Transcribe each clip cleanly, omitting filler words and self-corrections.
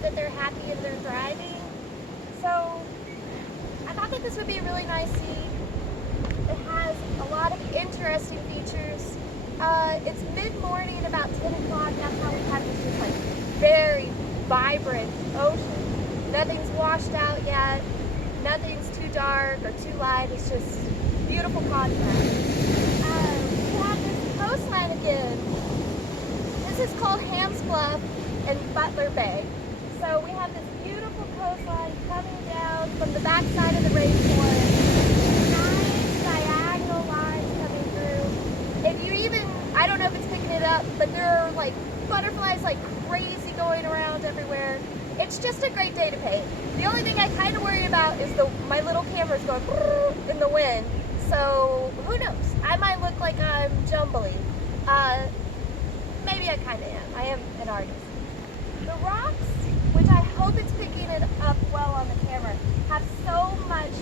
hope that they're happy and they're thriving. So I thought that this would be a really nice seed. It has a lot of interesting features. It's mid-morning at about 10 o'clock. That's how we have this just like very vibrant ocean. Nothing's washed out yet. Nothing's too dark or too light. It's just beautiful contrast. We have this coastline again. This is called Ham's Bluff and Butler Bay. So we have this beautiful coastline coming down from the backside of the rainforest. Nice diagonal lines coming through. If you even, I don't know if it's picking it up, but there are like butterflies like crazy going around everywhere. It's just a great day to paint. The only thing I kind of worry about is my little camera's going in the wind. So who knows? I might look like I'm jumbling. Maybe I kind of am. I am an artist. The rocks, which I hope it's picking it up well on the camera, have so much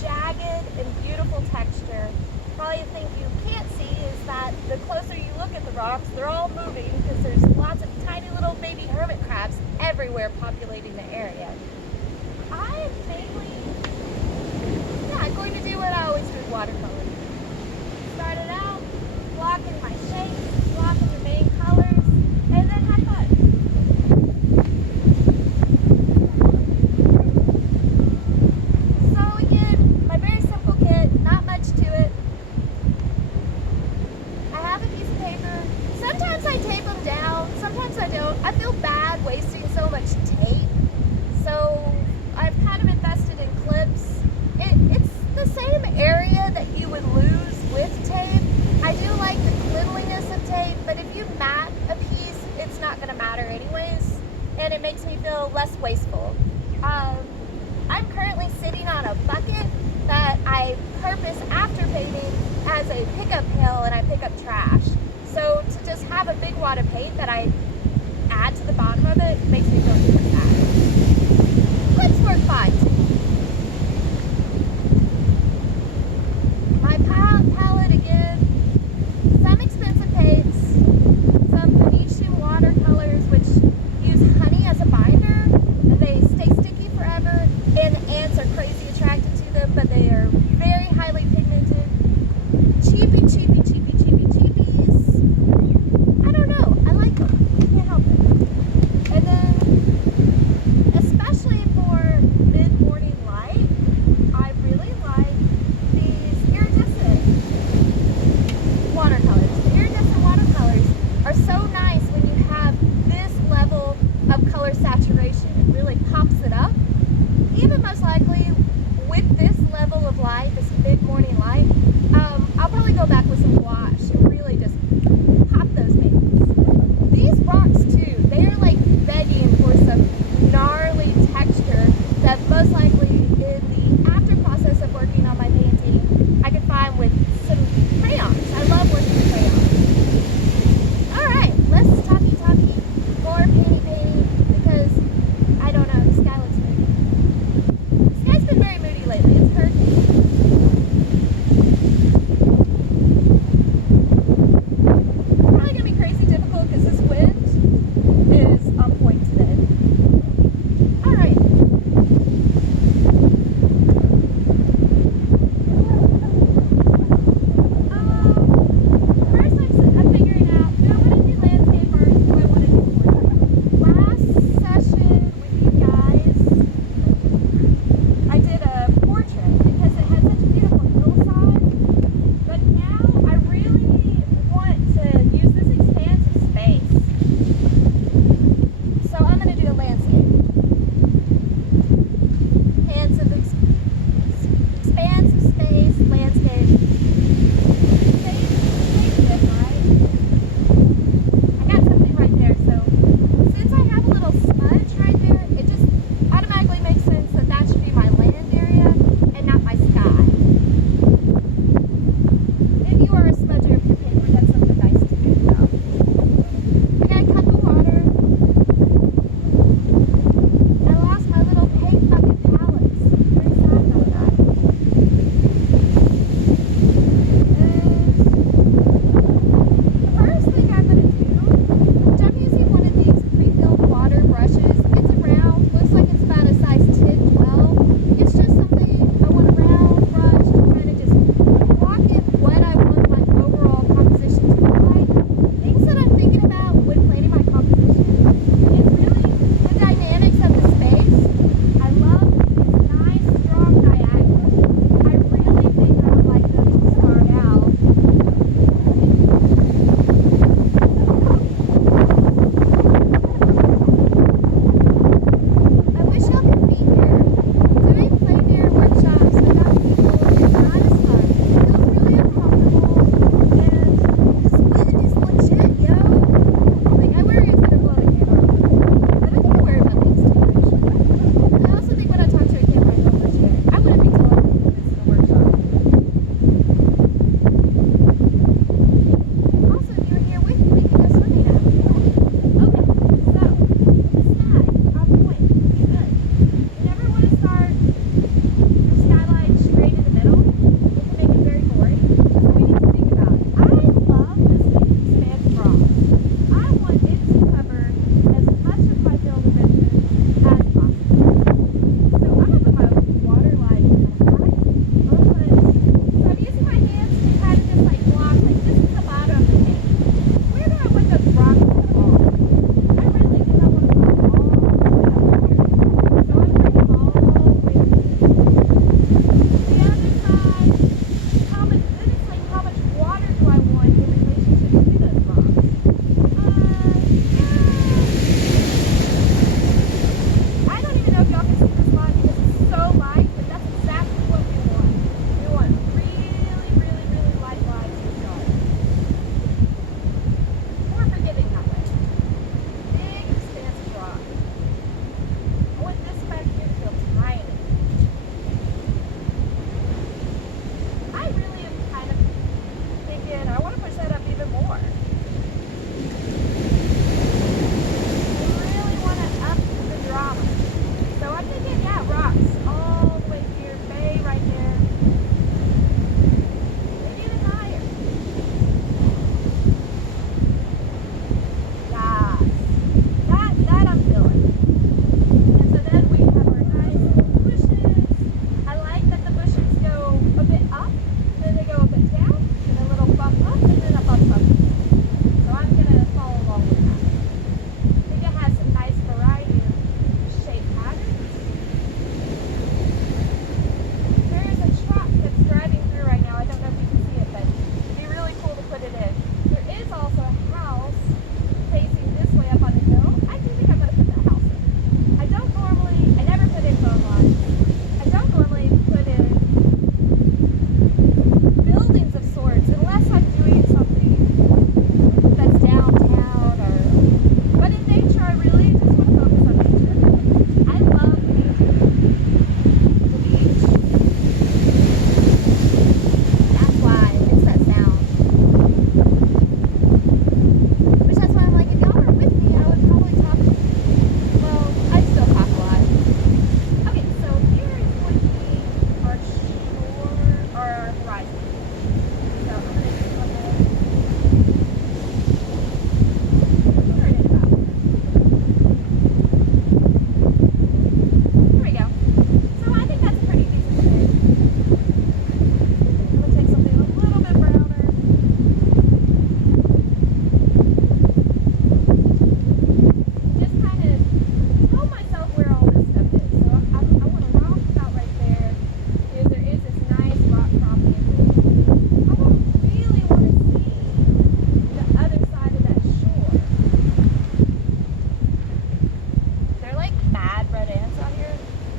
jagged and beautiful texture. Probably a thing you can't see is that the closer you look at the rocks, they're all moving because there's lots of tiny little baby hermit crabs everywhere populating the area. I am mainly, going to do what I always do with watercolor. Started out blocking my shapes, blocking the main colors, and then have fun. So again, my very simple kit, not much to it. I have a piece of paper. Sometimes I tape them down, sometimes I don't. I feel bad wasting so much tape, so I've kind of invested in clips. It's the same area that you would lose with tape. I do like the cleanliness of tape, but if you mat a piece, it's not going to matter anyways, and it makes me feel less wasteful. I'm currently sitting on a bucket that I purpose after painting as a pickup pail, and I pick up trash. So to just have a big wad of paint that I add to the bottom of it makes me feel super sad. Clips work fine. My palette again, some expensive paints, some Venetian watercolors which use honey as a binder, and they stay sticky forever, and the ants are crazy attracted to them, but they are very highly pigmented. Cheapies. I don't know, I like them, can't help it. And then, especially for mid-morning light, I really like these iridescent watercolors. The iridescent watercolors are so nice when you have this level of color saturation. It really pops it up. Even most likely with this level of light, this mid-morning light, I'll probably go back with some wash and really just pop those babies. These rocks too, they are like begging for some gnarly texture that most likely in the after process of working on my painting, I could find with some crayons. I love working with crayons. Alright, let's talky, more painting, because I don't know, the sky looks moody. The sky's been very moody lately, it's hurricane.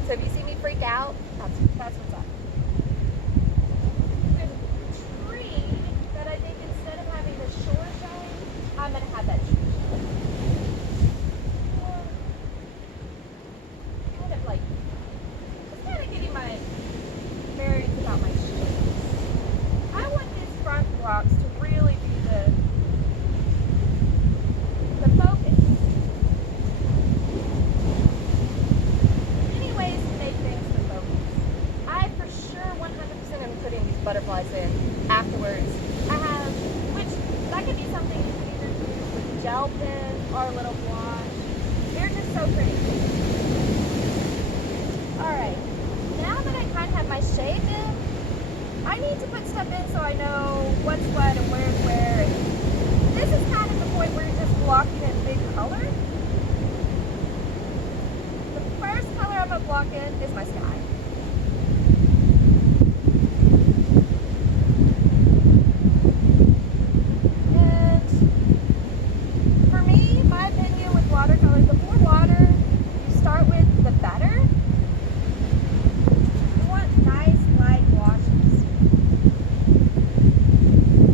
So if you see me freak out, that's what's up. There's a tree that I think instead of having the shore showing, I'm going to have that tree showing. Kind of like, it's kind of getting my bearings about my shapes. I want these front blocks to really be the focus. Many ways to make things the focus. I for sure 100% am putting these butterflies in afterwards. I have, which that could be something you can either do with a gel pen or a little wash. They're just so pretty. Alright, now that I kind of have my shape in, I need to put stuff in so I know what's what and where's where. And this is kind of the point where you're just blocking in big color. The first color I'm going to block in is my sky. And for me, my opinion with watercolor, the more water you start with, the better. You want nice light washes.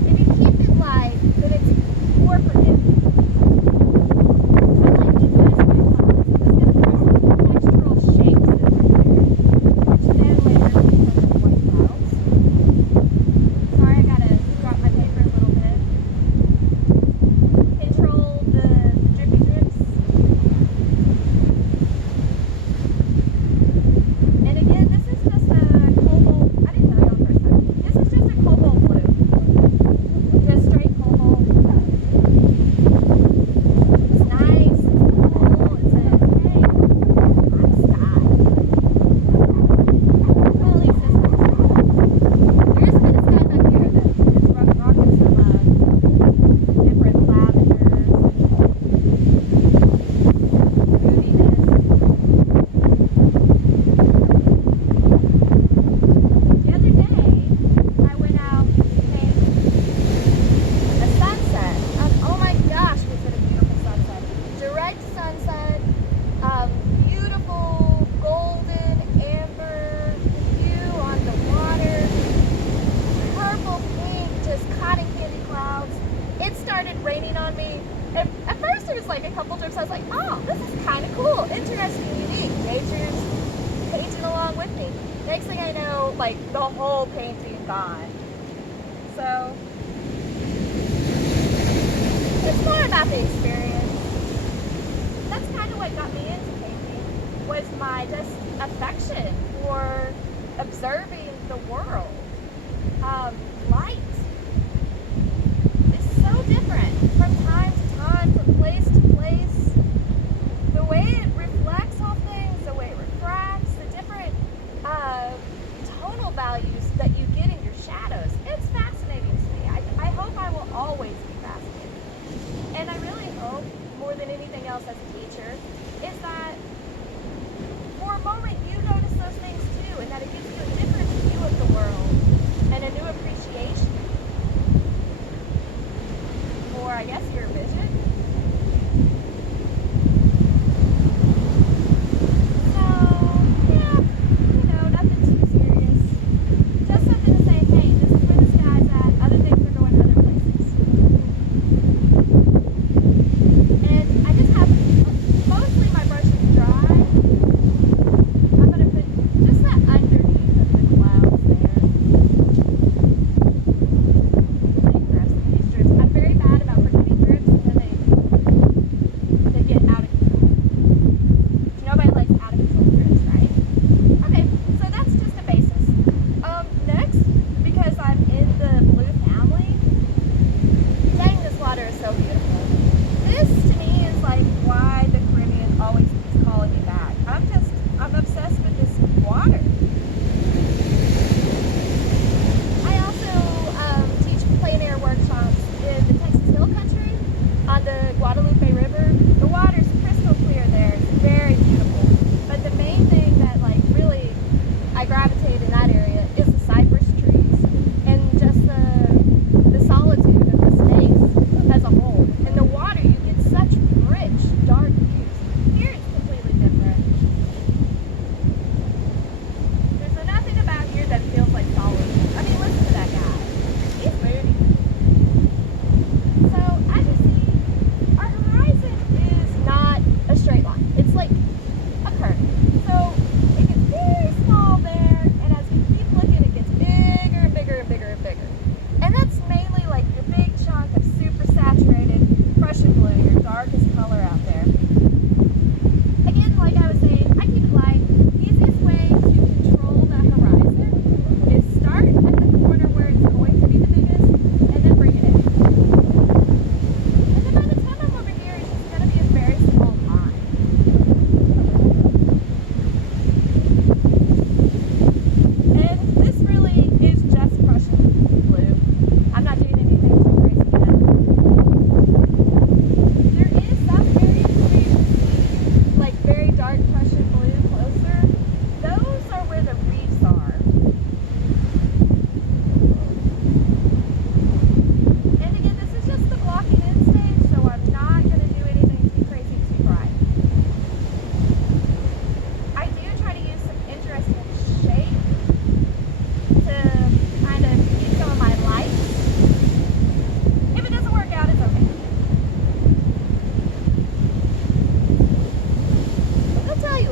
If you keep it light, then it's more forgiving. I like these nice white colors because there's textural shapes in my hair, which then later becomes white clouds. Sorry, I gotta drop my paper a little bit. Control the drippy drips. And again, this is just a cobalt. I didn't know y'all first time. This is just a cobalt blue. Just straight cobalt. It's nice. It's cool. It says, hey, I'm sky. Well, at least this one's sky. There's a bit of sky back here that it's rocking some different lavenders and moodiness. The other day, I went out and painted a sunset. Oh my gosh, was it a beautiful sunset. Direct sunset, beautiful golden amber hue on the water, purple pink, just cotton candy clouds. It started raining on me. At first it was like a couple drips. I was like, oh, this is kind of cool, interesting, unique. Nature's painting along with me. Next thing I know, like the whole painting gone. So it's more about the experience. That's kind of what got me into painting, was my just affection for observing the world. Light is so different from time to time, from place to place. The way it reflects off things, the way it refracts, the different tonal values that you get in your shadows. It's fascinating to me. I hope I will always be fascinated. And I really hope, more than anything else as a teacher, is that for a moment you notice those things too, and that it gives you a different view of the world and a new appreciation for, I guess, your vision.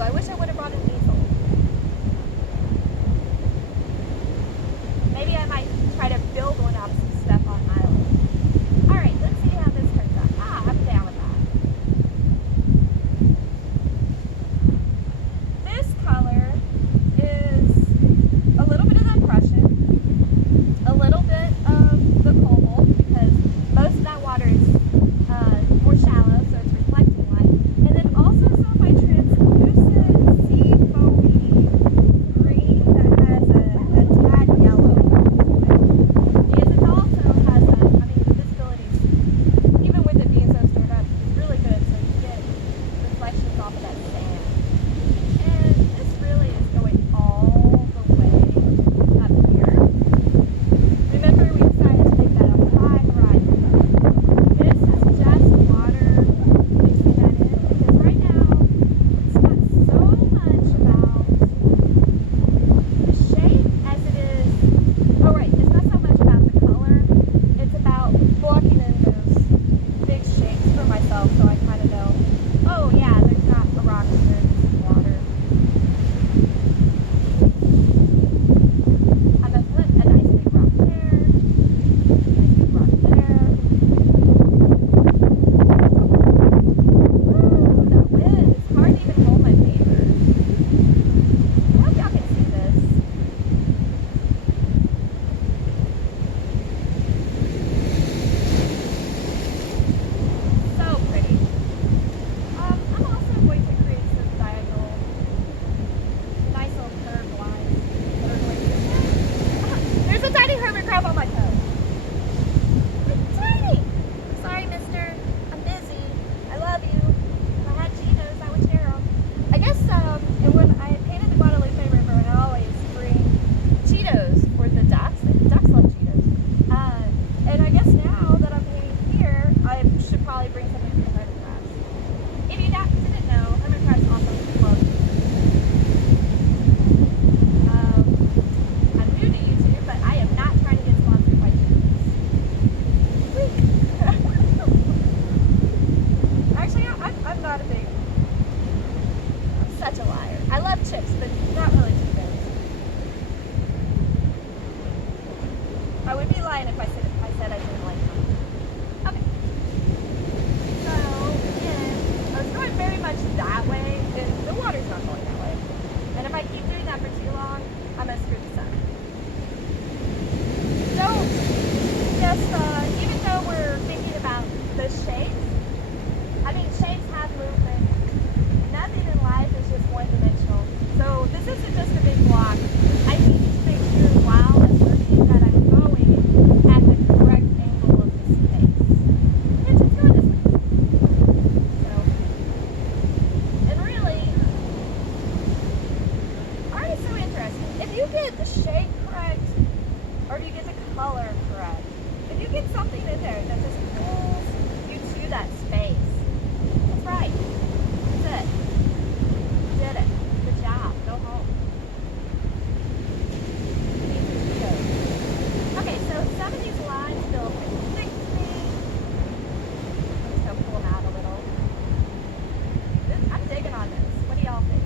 I wish I would have brought an easel. Maybe I might try to build one out of some stuff on Island. Alright, let's see how this turns out. Ah, I'm down with that. This color is a little bit of the Prussian, a little bit of the cobalt, because most of that water is more shallow, so it's reflecting light. And then also some of my translucent sea foamy green that has a tad yellow to it. Because it also has the visibility, even with it being so stored up, it's really good, so you get reflections off of that sand. And this really is going all the way up here. Remember, we decided to make that a high horizon. This is just water mixing that in, because right now it's not so much about the shape as it is, oh right, it's not so much about the color, it's about blocking in those big shapes for myself, so I kind of know, oh yeah, there's not a rock here, there's some water. I'm going to put a nice big rock there, nice big rock there. Ooh, that wind, it's hard to even hold my paper. I hope y'all can see this. So pretty. I'm also going to create some diagonal, nice little curved lines that are going to... There's a tiny hermit crab on my toe. It's tiny! Sorry, mister. I'm busy. I love you. If I had Cheetos, I would share them. I guess, and when I painted the Guadalupe River, I always bring Cheetos for the ducks. The ducks love Cheetos. And I guess now that I'm painting here, I should probably bring something for the hermit crabs. If you didn't know, hermit crabs also love Cheetos. I'm new to YouTube, but I am not trying to get sponsored by Cheetos. Actually, I'm not a big... I'm such a liar. I love chips, but not really Cheetos. I would be lying if I said I didn't like them. Okay. So, again, I was going very much that way, and the water's not going that way. And if I keep doing that for too long, I'm going to screw this up. Don't just, even though we're thinking about the shapes, shapes have movement. Nothing in life is just one-dimensional. So this isn't just a big block. I need to make sure while I'm working that I'm going at the correct angle of the space. And just going this way. So, and really, art is so interesting. If you get the shape correct, or if you get the color correct, if you get something in there that just pulls you to that space, that's right. That's it. You did it. Good job. Go home. Okay, so some of these lines feel pretty thick to me. I'm just going to pull them out a little. I'm digging on this. What do y'all think?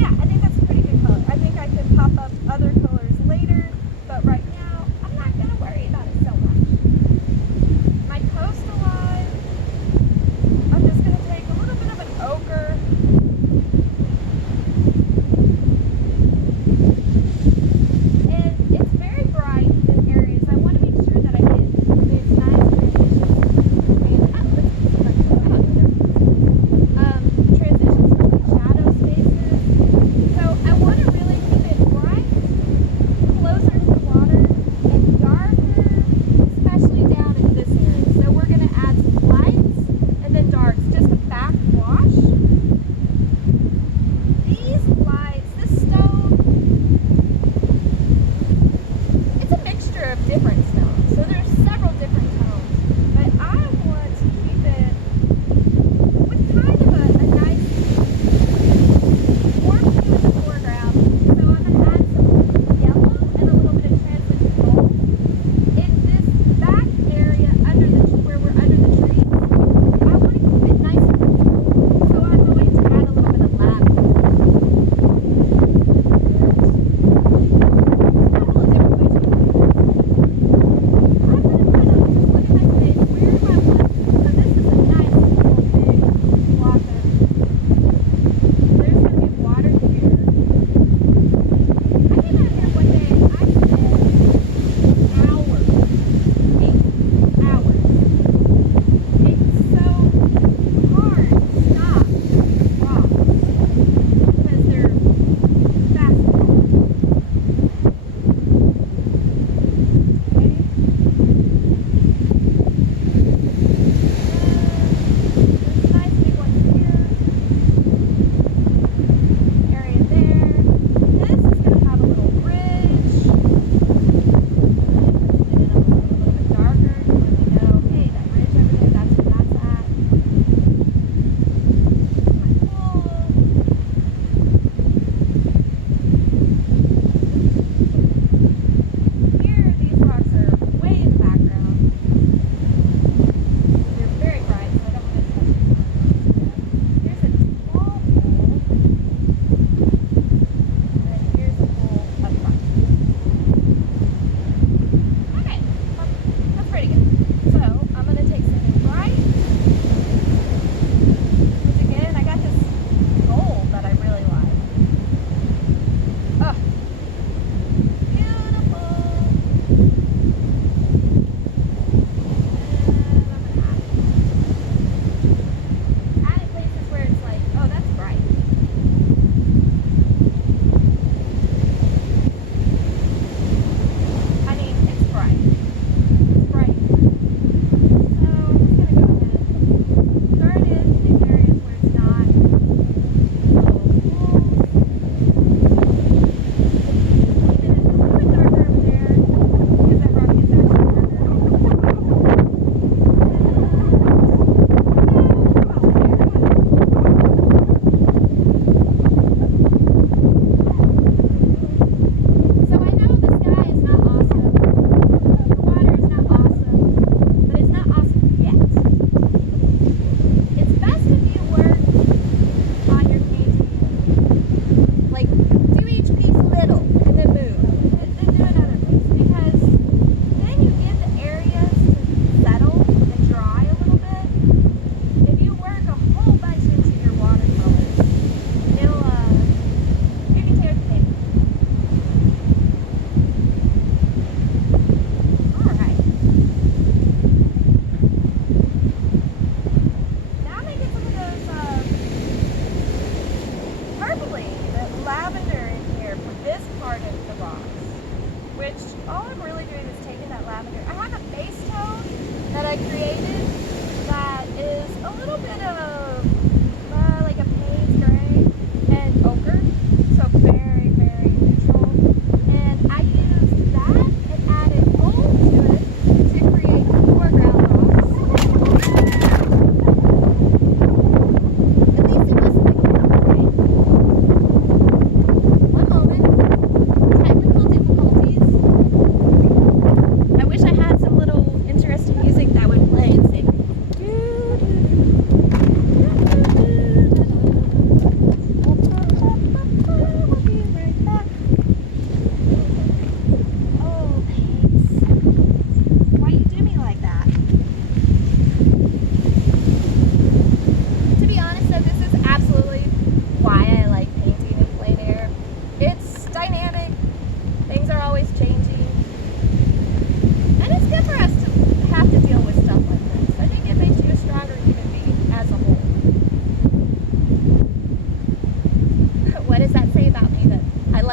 Yeah, I think that's a pretty good color. I think I could pop up other colors later, but right now, I'm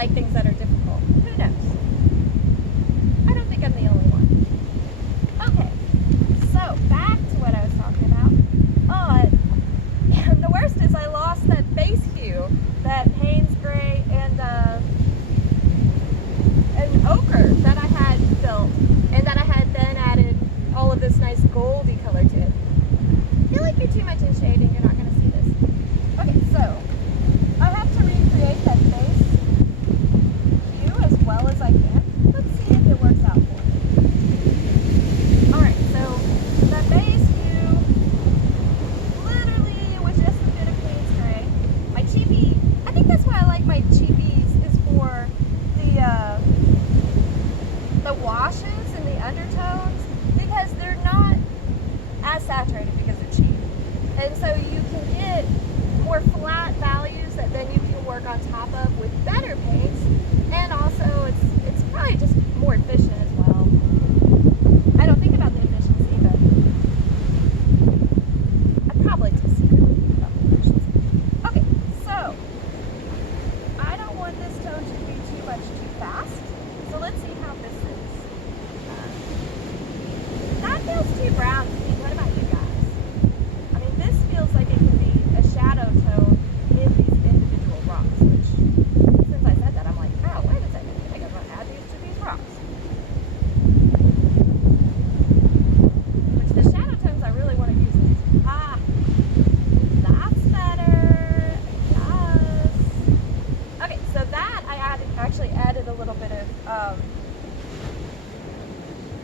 like things that are difficult. Who knows? I don't think I'm the only one. Okay, so back to what I was talking about. The worst is I lost that base hue, that Payne's gray and ochre that I had built, and that I had then added all of this nice goldy color to it. I feel like you're too much in shading, you're not going to see this. Okay, so I have to recreate that base hue as well as I can. Let's see if it works out for me. Alright, so that base hue literally was just a bit of Payne's gray. My cheapie, I think that's why I like my cheapies, is for the washes and the undertones, because they're not as saturated because they're cheap. And so you can get more flat values that then you can work on top of with better paints, and also it's probably just more efficient as well. I don't think about the efficiency, but I probably just think about the efficiency. Okay, so I don't want this tone to be too much too fast, so let's see how this is. That feels too brown to me. What about you guys? I mean, this feels like it could be a shadow tone in these individual rocks, which, since I said that, I'm like, oh, wait a second, I think I'm going to add these to these rocks. Which the shadow tones I really want to use in these. Ah, that's better. Yes. Okay, so that I actually added a little bit of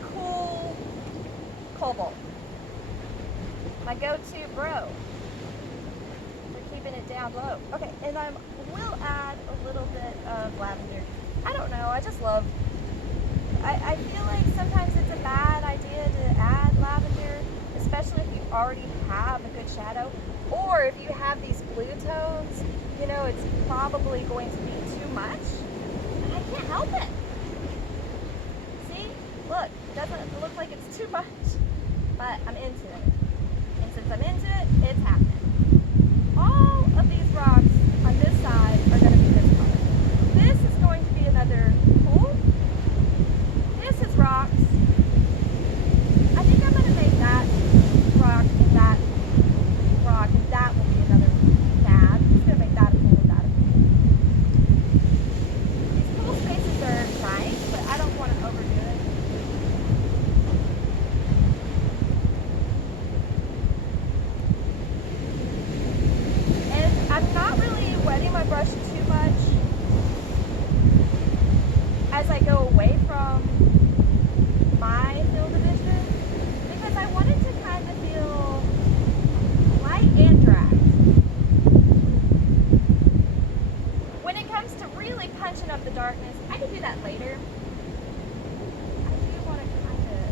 cool cobalt. My go-to bro for keeping it down low. Okay, and I will add a little bit of lavender. I don't know, I just love, I feel like sometimes it's a bad idea to add lavender, especially if you already have a good shadow, or if you have these blue tones, you know, it's probably going to be too much, and I can't help it. See, look, it doesn't look like it's too much, but I'm into it. And since I'm into it, it's happening. All of these rocks on this side are going to be this color. This is going to be another pool. This is rocks. I think I'm going to make that rock and that rock, and that will be another pad. I'm just going to make that a pool and that a pool. These pool spaces are nice, but I don't want to overdo it. I'm not really wetting my brush too much as I go away from my field of vision, because I want it to kind of feel light and drag. When it comes to really punching up the darkness, I can do that later. I do want to kind of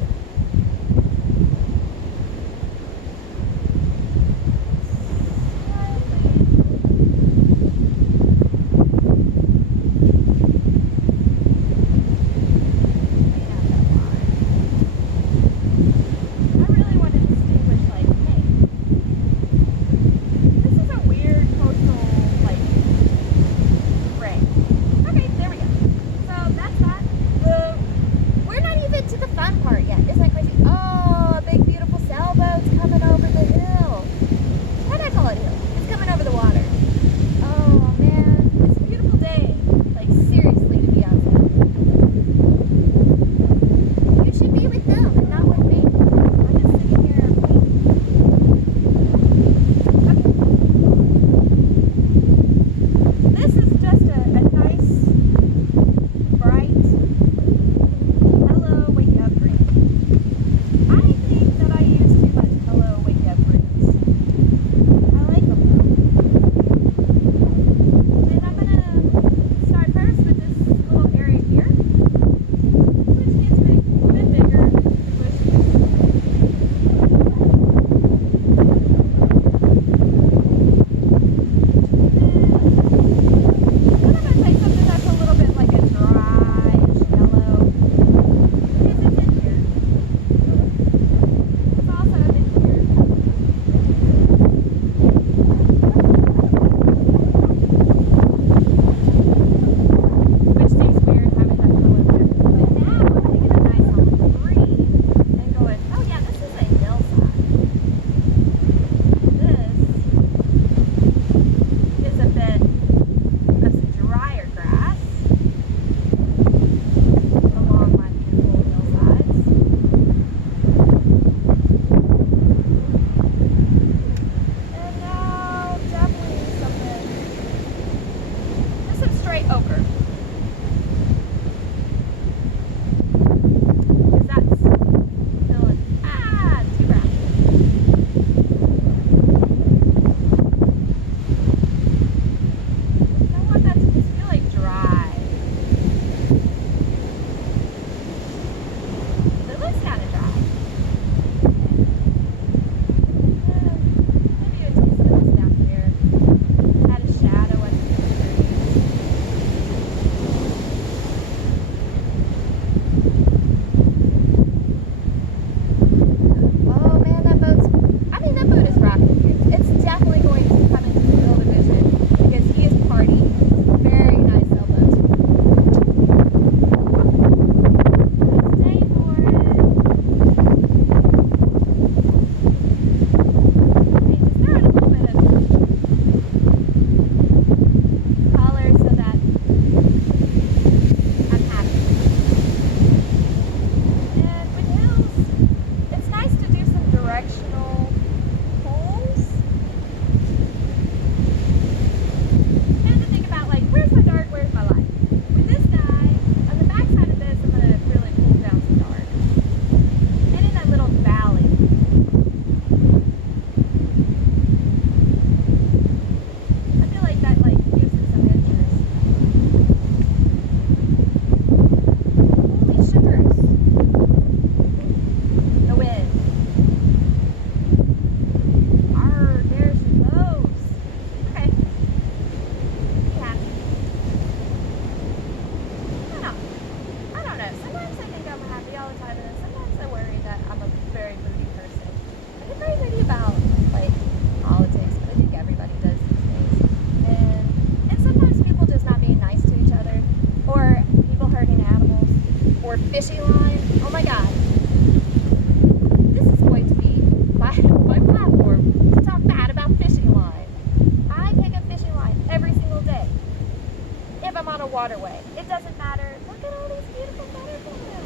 fishing line. Oh my god. This is going to be my platform to talk bad about fishing line. I take a fishing line every single day if I'm on a waterway. It doesn't matter. Look at all these beautiful butterflies.